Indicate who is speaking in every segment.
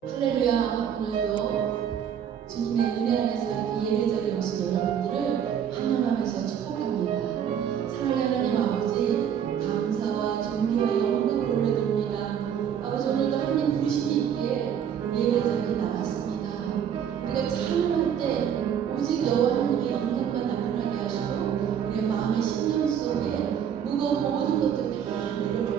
Speaker 1: 할렐루야 오늘도 주님의 은혜 안에서 이렇게 예배자리에 오신 여러분들을 환영하면서 축복합니다. 사랑의 하나님 아버지 감사와 존귀와 영광을 올려드립니다. 아버지 오늘도 하나님 부르심이 있기에 예배자리에 나왔습니다. 우리가 찬양할 때 오직 여호와 하나님의 영광만 나타나게 하시고 우리의 마음의 심령 속에 무거운 모든 것들 다 내려놓고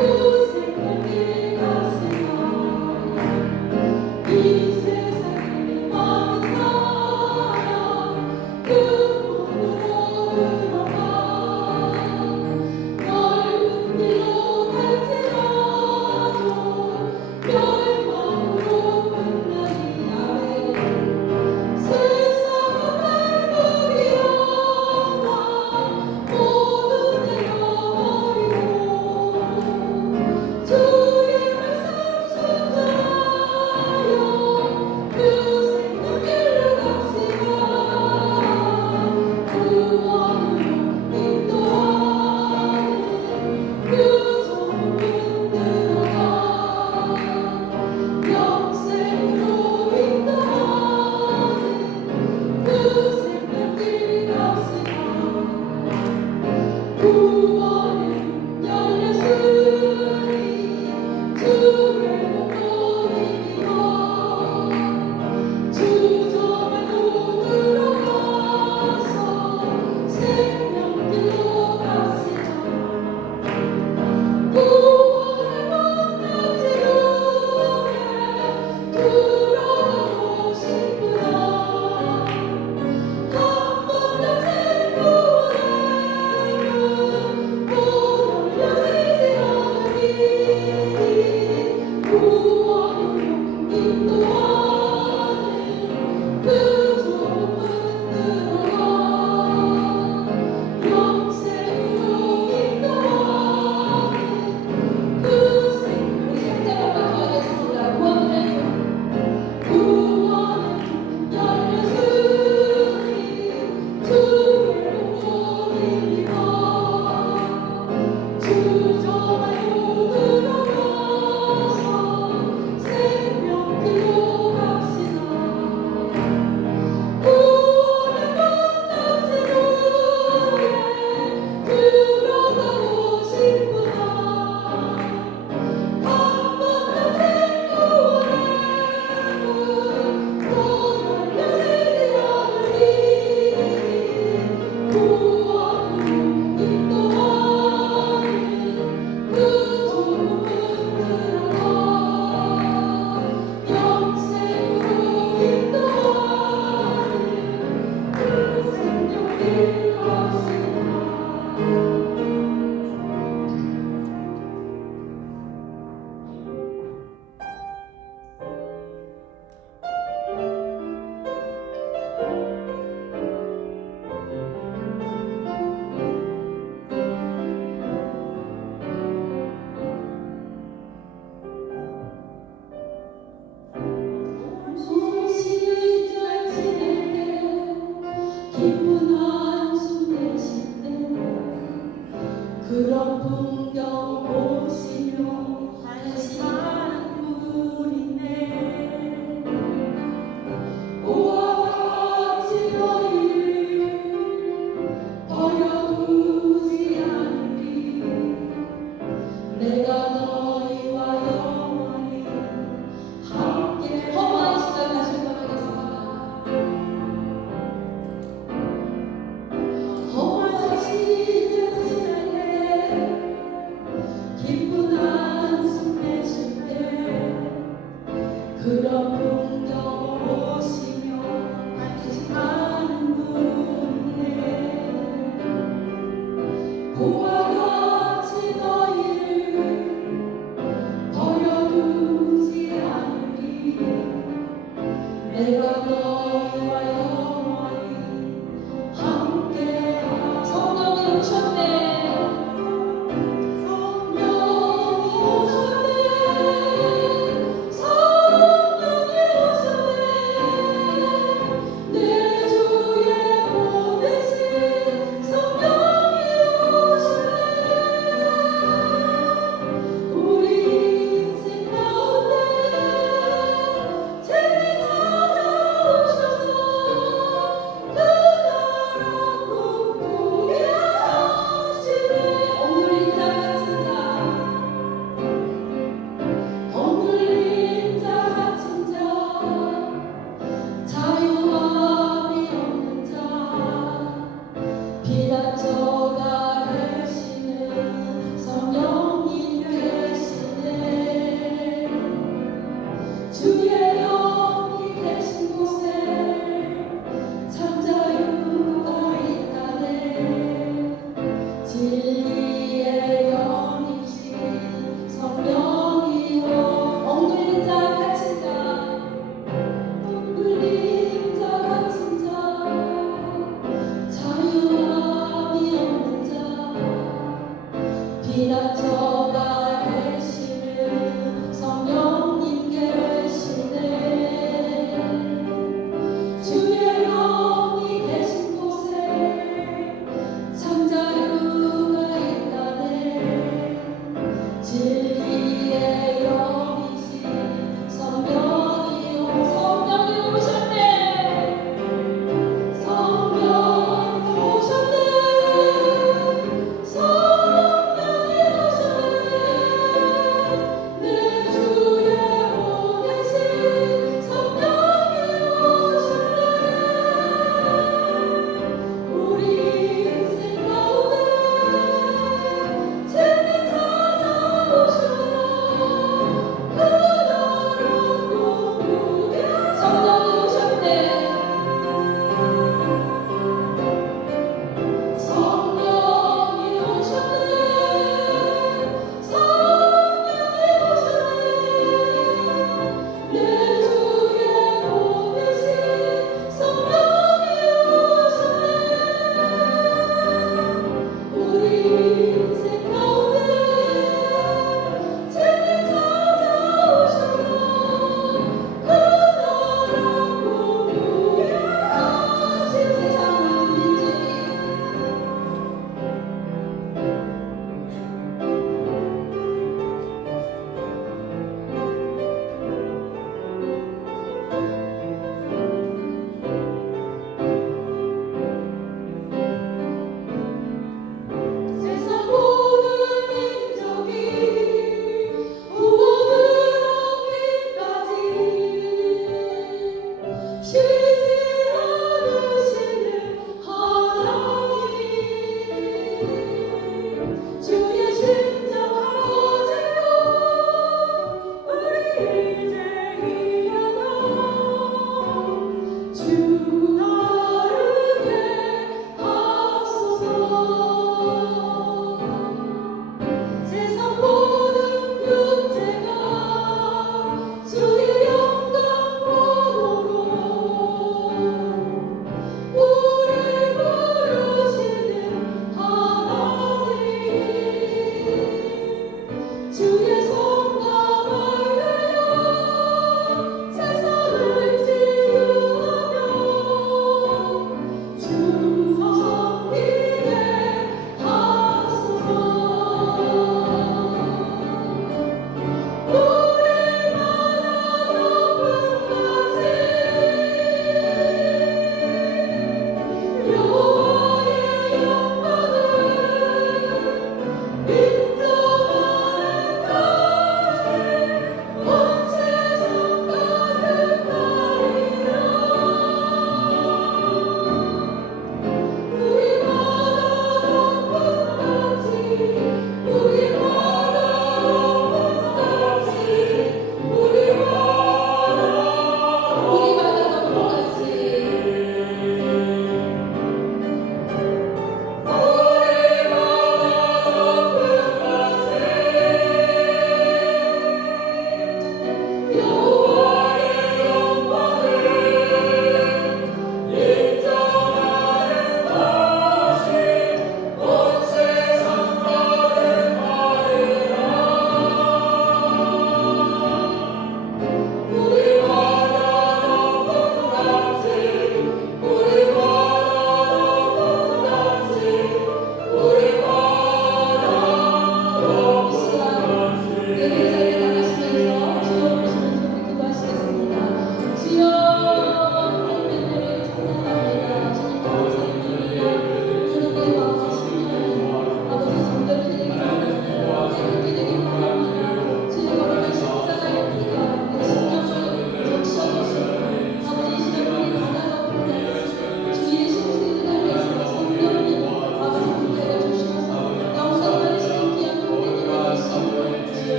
Speaker 1: Senhor.